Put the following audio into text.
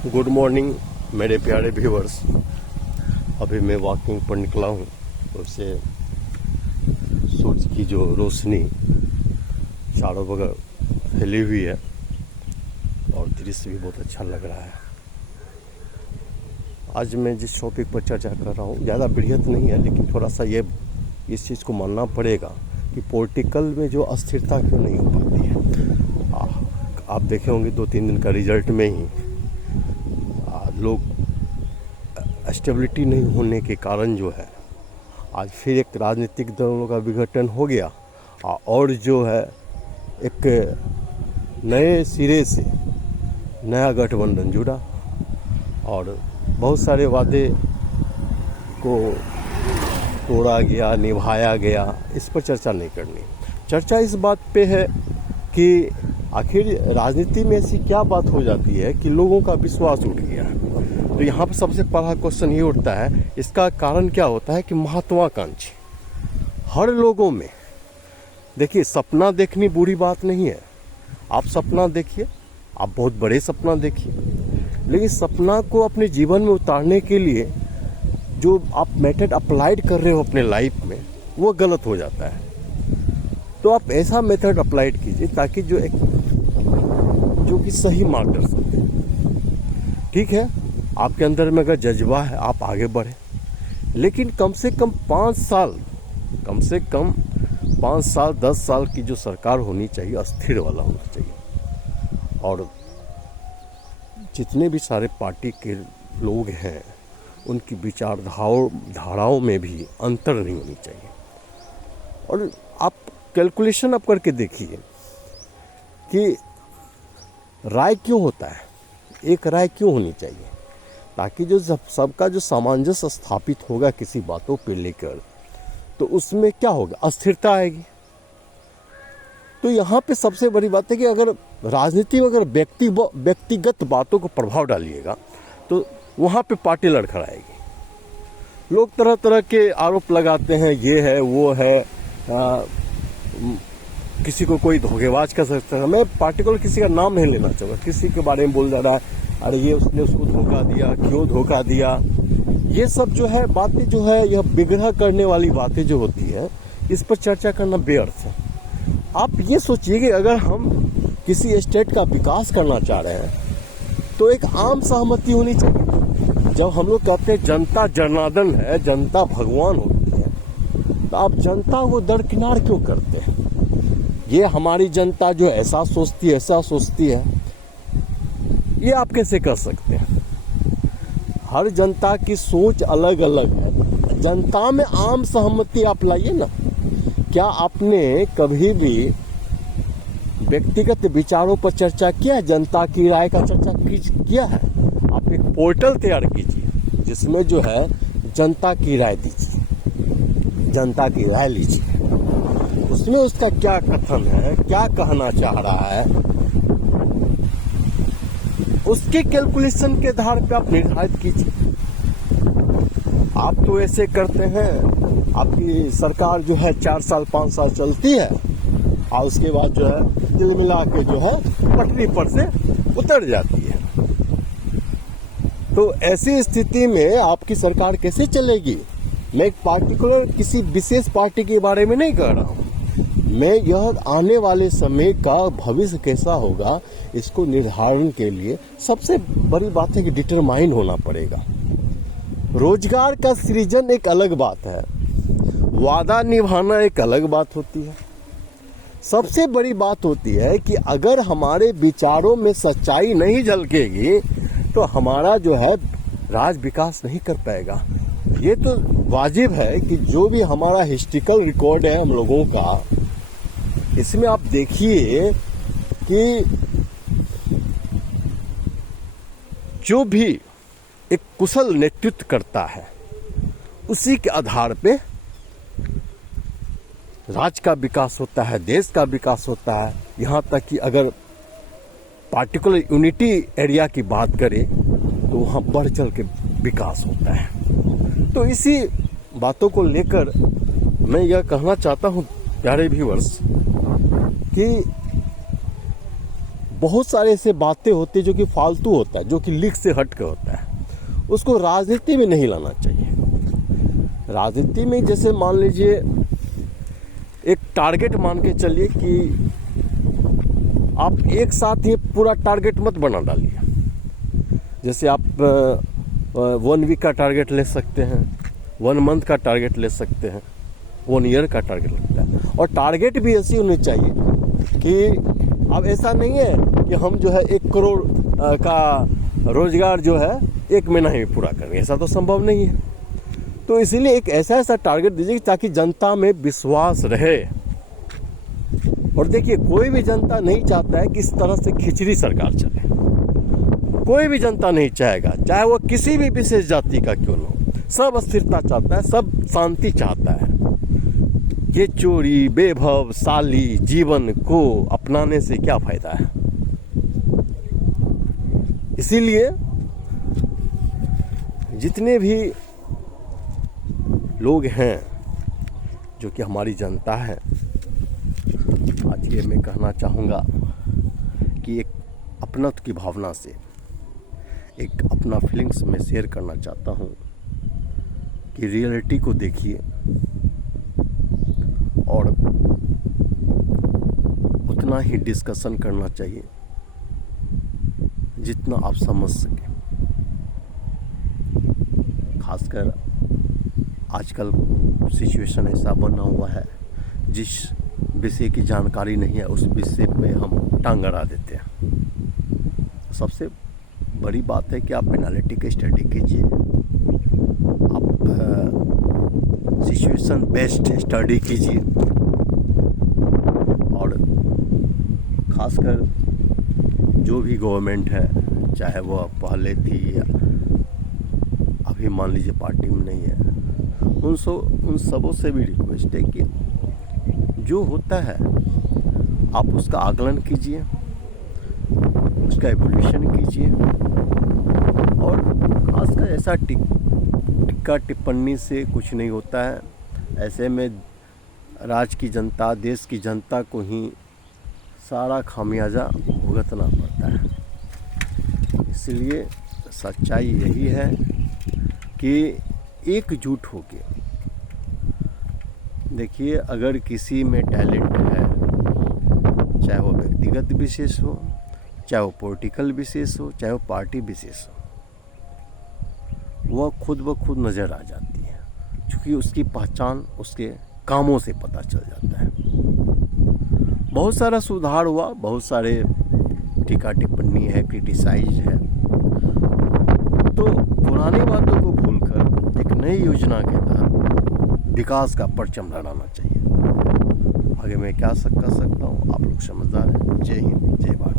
Good morning मेरे प्यारे viewers. अभी मैं वॉकिंग पर निकला हूँ। उससे सूरज की जो रोशनी चारों बगल फैली हुई है और दृश्य भी बहुत अच्छा लग रहा है। आज मैं जिस टॉपिक पर चर्चा कर रहा हूँ ज़्यादा बृहत नहीं है, लेकिन थोड़ा सा ये इस चीज़ को मानना पड़ेगा कि पॉलिटिकल में जो अस्थिरता क्यों नहीं हो पाती है। आप देखे होंगे 2-3 दिन का रिजल्ट में ही लोग स्टेबिलिटी नहीं होने के कारण जो है आज फिर एक राजनीतिक दलों का विघटन हो गया और जो है एक नए सिरे से नया गठबंधन जुड़ा और बहुत सारे वादे को तोड़ा गया, निभाया गया। इस पर चर्चा नहीं करनी। चर्चा इस बात पे है कि आखिर राजनीति में ऐसी क्या बात हो जाती है कि लोगों का विश्वास उठ गया। तो यहाँ पर सबसे पहला क्वेश्चन ये उठता है, इसका कारण क्या होता है कि महत्वाकांक्षी हर लोगों में। देखिए, सपना देखनी बुरी बात नहीं है। आप सपना देखिए, आप बहुत बड़े सपना देखिए, लेकिन सपना को अपने जीवन में उतारने के लिए जो आप मेथड अप्लाइड कर रहे हो अपने लाइफ में वो गलत हो जाता है। तो आप ऐसा मेथड अप्लाइड कीजिए ताकि जो कि सही मार्गदर्शन दे। ठीक है, आपके अंदर में अगर जज्बा है आप आगे बढ़े, लेकिन कम से कम 5 साल 10 साल की जो सरकार होनी चाहिए अस्थिर वाला होना चाहिए। और जितने भी सारे पार्टी के लोग हैं उनकी विचारधाराओं में भी अंतर नहीं होनी चाहिए। और आप कैलकुलेशन आप करके देखिए कि राय क्यों होता है, एक राय क्यों होनी चाहिए, ताकि जो सबका जो सामंजस्य स्थापित होगा किसी बातों पे लेकर, तो उसमें क्या होगा, अस्थिरता आएगी। तो यहाँ पे सबसे बड़ी बात है कि अगर राजनीति में अगर व्यक्तिगत बातों को प्रभाव डालिएगा तो वहाँ पे पार्टी लड़खड़ाएगी। लोग तरह तरह के आरोप लगाते हैं, ये है वो है, किसी को कोई धोखेबाज कर सकता है। मैं पार्टिकुलर किसी का नाम नहीं लेना चाहूँगा, किसी के बारे में बोल जा रहा है, अरे ये उसने उसको धोखा दिया, क्यों धोखा दिया। ये सब जो है बातें जो है यह विग्रह करने वाली बातें जो होती है, इस पर चर्चा करना बेअर्थ है। आप ये सोचिए कि अगर हम किसी स्टेट का विकास करना चाह रहे हैं तो एक आम सहमति होनी चाहिए। जब हम लोग कहते हैं जनता जनार्दन है, जनता भगवान होती है, तो आप जनता को दरकिनार क्यों करते हैं? ये हमारी जनता जो ऐसा सोचती है, ये आप कैसे कर सकते हैं? हर जनता की सोच अलग अलग है। जनता में आम सहमति आप लाइए ना। क्या आपने कभी भी व्यक्तिगत विचारों पर चर्चा किया है? जनता की राय का चर्चा किया है? आप एक पोर्टल तैयार कीजिए जिसमें जो है जनता की राय दीजिए, जनता की राय लीजिए, उसमें उसका क्या कथन है, क्या कहना चाह रहा है, उसके कैलकुलेशन के आधार पे आप निर्धारित कीजिए। आप तो ऐसे करते हैं, आपकी सरकार जो है 4 साल 5 साल चलती है और उसके बाद जो है दिल मिला के जो है पटरी पर से उतर जाती है। तो ऐसी स्थिति में आपकी सरकार कैसे चलेगी? मैं एक पार्टिकुलर किसी विशेष पार्टी के बारे में नहीं कह रहा हूँ। मैं यह आने वाले समय का भविष्य कैसा होगा इसको निर्धारण के लिए सबसे बड़ी बात है कि डिटरमाइन होना पड़ेगा। रोजगार का सृजन एक अलग बात है, वादा निभाना एक अलग बात होती है। सबसे बड़ी बात होती है कि अगर हमारे विचारों में सच्चाई नहीं झलकेगी तो हमारा जो है राज विकास नहीं कर पाएगा। ये तो वाजिब है कि जो भी हमारा हिस्ट्रिकल रिकॉर्ड है हम लोगों का, इसमें आप देखिए कि जो भी एक कुशल नेतृत्व करता है उसी के आधार पे राज्य का विकास होता है, देश का विकास होता है। यहाँ तक कि अगर पार्टिकुलर यूनिटी एरिया की बात करें तो वहाँ बढ़ चढ़ के विकास होता है। तो इसी बातों को लेकर मैं यह कहना चाहता हूँ प्यारे व्यूअर्स कि बहुत सारे ऐसे बातें होती है जो कि फालतू होता है, जो कि लीक से हट के होता है, उसको राजनीति में नहीं लाना चाहिए। राजनीति में जैसे मान लीजिए एक टारगेट मान के चलिए कि आप एक साथ ही पूरा टारगेट मत बना डालिए। जैसे आप 1 वीक का टारगेट ले सकते हैं, 1 मंथ का टारगेट ले सकते हैं, 1 ईयर का टारगेट लगता है। और टारगेट भी ऐसी होनी चाहिए कि अब ऐसा नहीं है कि हम जो है 1 करोड़ का रोजगार जो है 1 महीना ही पूरा करेंगे, ऐसा तो संभव नहीं है। तो इसीलिए एक ऐसा टारगेट दीजिए ताकि जनता में विश्वास रहे। और देखिए, कोई भी जनता नहीं चाहता है कि इस तरह से खिचड़ी सरकार चले। कोई भी जनता नहीं चाहेगा, चाहे वो किसी भी विशेष जाति का क्यों न हो। सब स्थिरता चाहता है, सब शांति चाहता है। ये चोरी बेभव साली जीवन को अपनाने से क्या फायदा है। इसीलिए जितने भी लोग हैं जो कि हमारी जनता है, आज ये मैं कहना चाहूँगा कि एक अपनत्व की भावना से एक अपना फीलिंग्स में शेयर करना चाहता हूँ कि रियलिटी को देखिए और उतना ही डिस्कशन करना चाहिए जितना आप समझ सकें। खासकर आजकल सिचुएशन ऐसा बना हुआ है, जिस विषय की जानकारी नहीं है उस विषय पे हम टांग अड़ा देते हैं। सबसे बड़ी बात है कि आप एनालिटिक स्टडी कीजिए, आप सिचुएशन बेस्ड स्टडी कीजिए। और खासकर जो भी गवर्नमेंट है, चाहे वो पहले थी या अभी मान लीजिए पार्टी में नहीं है, उन सबों से भी रिक्वेस्ट है कि जो होता है आप उसका आकलन कीजिए, उसका एवोल्यूशन कीजिए। और खासकर ऐसा टिक्का टिप्पणी से कुछ नहीं होता है। ऐसे में राज्य की जनता, देश की जनता को ही सारा खामियाजा भुगतना पड़ता है। इसलिए सच्चाई यही है कि एकजुट होके देखिए, अगर किसी में टैलेंट है, चाहे वो व्यक्तिगत विशेष हो, चाहे वो पॉलिटिकल विशेष हो, चाहे वो पार्टी विशेष हो, वह खुद ब खुद नज़र आ जाती है, क्योंकि उसकी पहचान उसके कामों से पता चल जाता है। बहुत सारा सुधार हुआ, बहुत सारे टीका टिप्पणी है, क्रिटिसाइज है। तो पुरानी बातों को भूलकर एक नई योजना के तहत विकास का परचम लहराना चाहिए। आगे मैं क्या कर सकता हूँ, आप लोग समझदार हैं। जय हिंद, जय भारत।